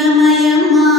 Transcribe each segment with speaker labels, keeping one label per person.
Speaker 1: ജീവമയമാ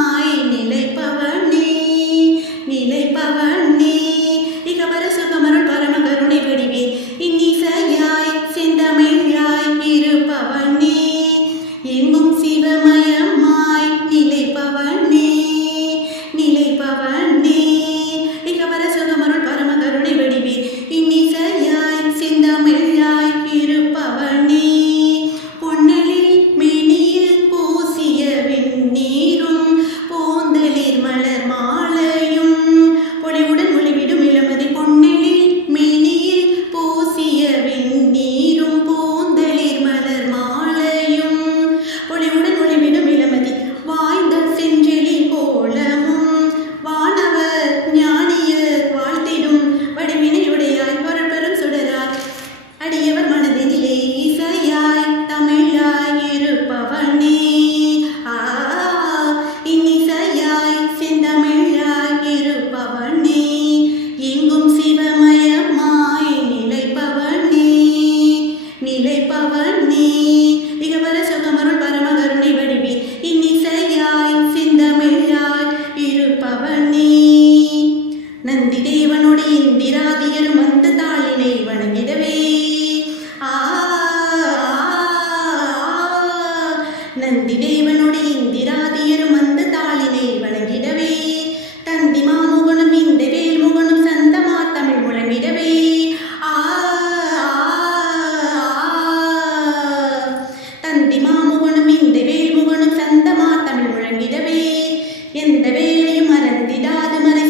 Speaker 1: விடாது மன